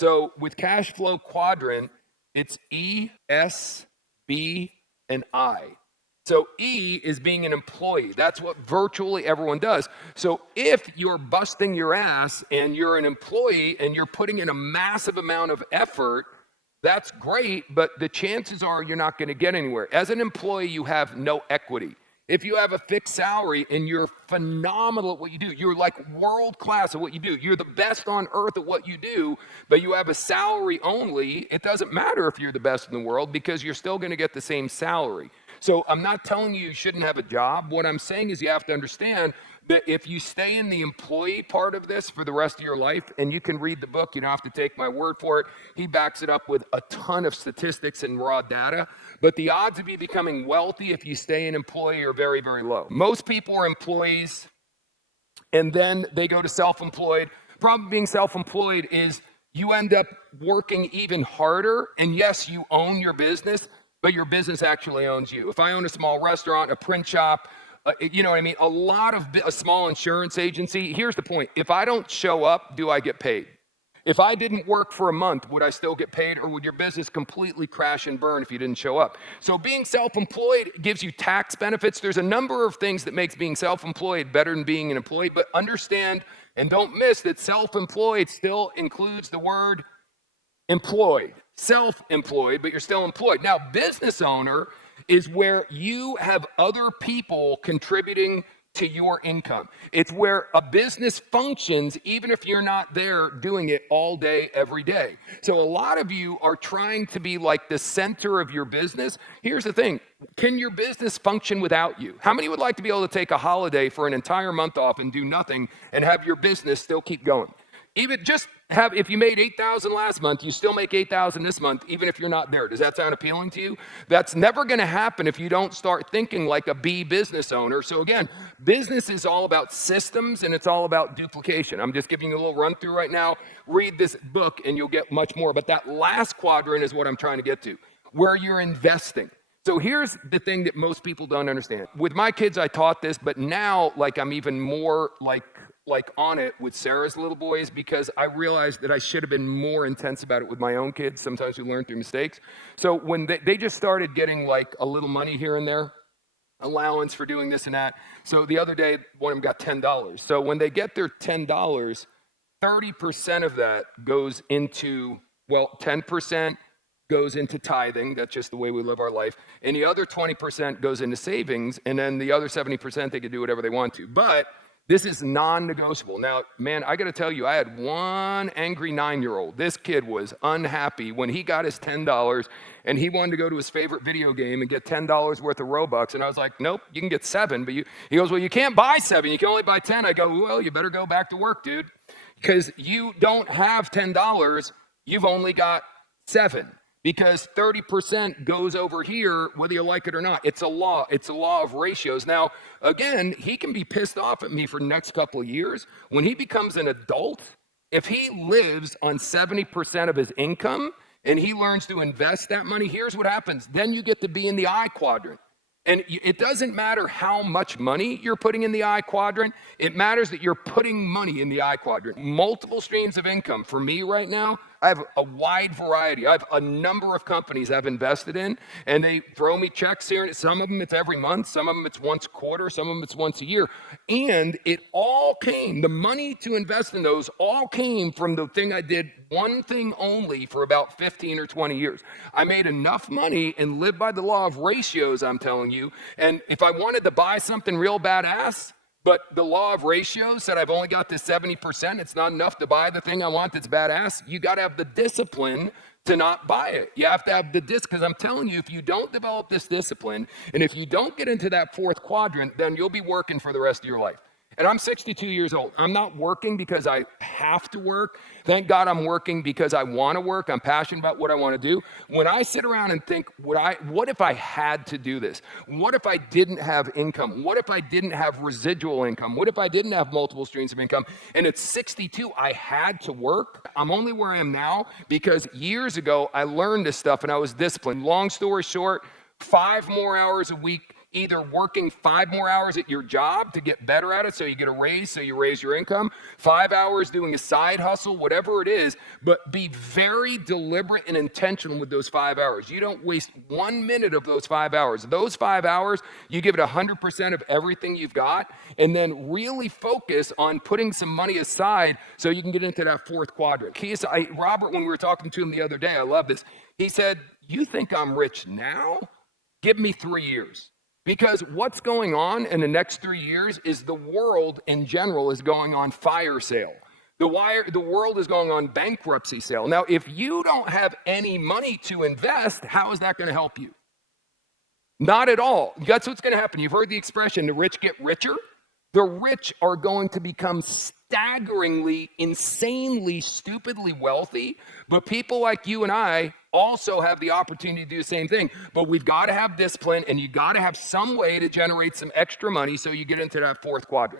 So with Cashflow Quadrant, it's E, S, B, and I. So E is being an employee. That's what virtually everyone does. So if you're busting your ass and you're an employee and you're putting in a massive amount of effort, that's great, but the chances are you're not going to get anywhere. As an employee, you have no equity. If you have a fixed salary and you're phenomenal at what you do, you're like world class at what you do, you're the best on earth at what you do, but you have a salary only, it doesn't matter if you're the best in the world because you're still going to get the same salary. So I'm not telling you shouldn't have a job. What I'm saying is you have to understand that if you stay in the employee part of this for the rest of your life, and you can read the book, you don't have to take my word for it. He backs it up with a ton of statistics and raw data. But the odds of you becoming wealthy if you stay an employee are very, very low. Most people are employees, and then they go to self-employed. Problem being self-employed is you end up working even harder, and yes, you own your business, but your business actually owns you. If I own a small restaurant, a print shop, you know what I mean? A small insurance agency. Here's the point. If I don't show up, do I get paid? If I didn't work for a month, would I still get paid, or would your business completely crash and burn if you didn't show up? So being self-employed gives you tax benefits. There's a number of things that makes being self-employed better than being an employee, but understand and don't miss that self-employed still includes the word employed. Self-employed, but you're still employed. Now, business owner is where you have other people contributing to your income. It's where a business functions even if you're not there doing it all day, every day. So a lot of you are trying to be like the center of your business. Here's the thing. Can your business function without you? How many would like to be able to take a holiday for an entire month off and do nothing and have your business still keep going? Even just have, if you made $8,000 last month, you still make $8,000 this month, even if you're not there. Does that sound appealing to you? That's never going to happen if you don't start thinking like a B business owner. So again, business is all about systems and it's all about duplication. I'm just giving you a little run through right now. Read this book and you'll get much more. But that last quadrant is what I'm trying to get to, where you're investing. So here's the thing that most people don't understand. With my kids, I taught this, but now like I'm even more like on it with Sarah's little boys because I realized that I should have been more intense about it with my own kids. Sometimes we learn through mistakes. So when they just started getting like a little money here and there, allowance for doing this and that. So the other day, one of them got $10. So when they get their $10, 30% of that goes into, 10% goes into tithing. That's just the way we live our life. And the other 20% goes into savings. And then the other 70%, they can do whatever they want to. But this is non-negotiable. Now, man, I got to tell you, I had one angry 9-year-old. This kid was unhappy when he got his $10 and he wanted to go to his favorite video game and get $10 worth of Robux. And I was like, nope, you can get 7. But he goes, well, you can't buy 7. You can only buy 10. I go, well, you better go back to work, dude, because you don't have $10. You've only got 7. Because 30% goes over here, whether you like it or not. It's a law. It's a law of ratios. Now, again, he can be pissed off at me for the next couple of years. When he becomes an adult, if he lives on 70% of his income and he learns to invest that money, here's what happens. Then you get to be in the I quadrant. And it doesn't matter how much money you're putting in the I quadrant. It matters that you're putting money in the I quadrant. Multiple streams of income. For me right now, I have a wide variety. I have a number of companies I've invested in, and they throw me checks here. And some of them it's every month. Some of them it's once a quarter. Some of them it's once a year. And it all came, the money to invest in those all came from the thing I did one thing only for about 15 or 20 years. I made enough money and lived by the law of ratios, I'm telling you. And if I wanted to buy something real badass, but the law of ratios said I've only got this 70%, it's not enough to buy the thing I want that's badass, you got to have the discipline to not buy it. You have to have the because I'm telling you, if you don't develop this discipline, and if you don't get into that fourth quadrant, then you'll be working for the rest of your life. And I'm 62 years old. I'm not working because I have to work. Thank God I'm working because I want to work. I'm passionate about what I want to do. When I sit around and think, what if I had to do this? What if I didn't have income? What if I didn't have residual income? What if I didn't have multiple streams of income? And at 62, I had to work. I'm only where I am now because years ago, I learned this stuff and I was disciplined. Long story short, 5 more hours a week either working 5 more hours at your job to get better at it so you get a raise, so you raise your income, 5 hours doing a side hustle, whatever it is, but be very deliberate and intentional with those 5 hours. You don't waste 1 minute of those 5 hours. Those 5 hours, you give it 100% of everything you've got, and then really focus on putting some money aside so you can get into that fourth quadrant. Robert, when we were talking to him the other day, I love this. He said, "You think I'm rich now? Give me 3 years." Because what's going on in the next 3 years is the world in general is going on fire sale. The world is going on bankruptcy sale. Now, if you don't have any money to invest, how is that going to help you? Not at all. That's what's going to happen. You've heard the expression, the rich get richer. The rich are going to become staggeringly, insanely, stupidly wealthy, but people like you and I also have the opportunity to do the same thing. But we've got to have discipline, and you got to have some way to generate some extra money so you get into that fourth quadrant.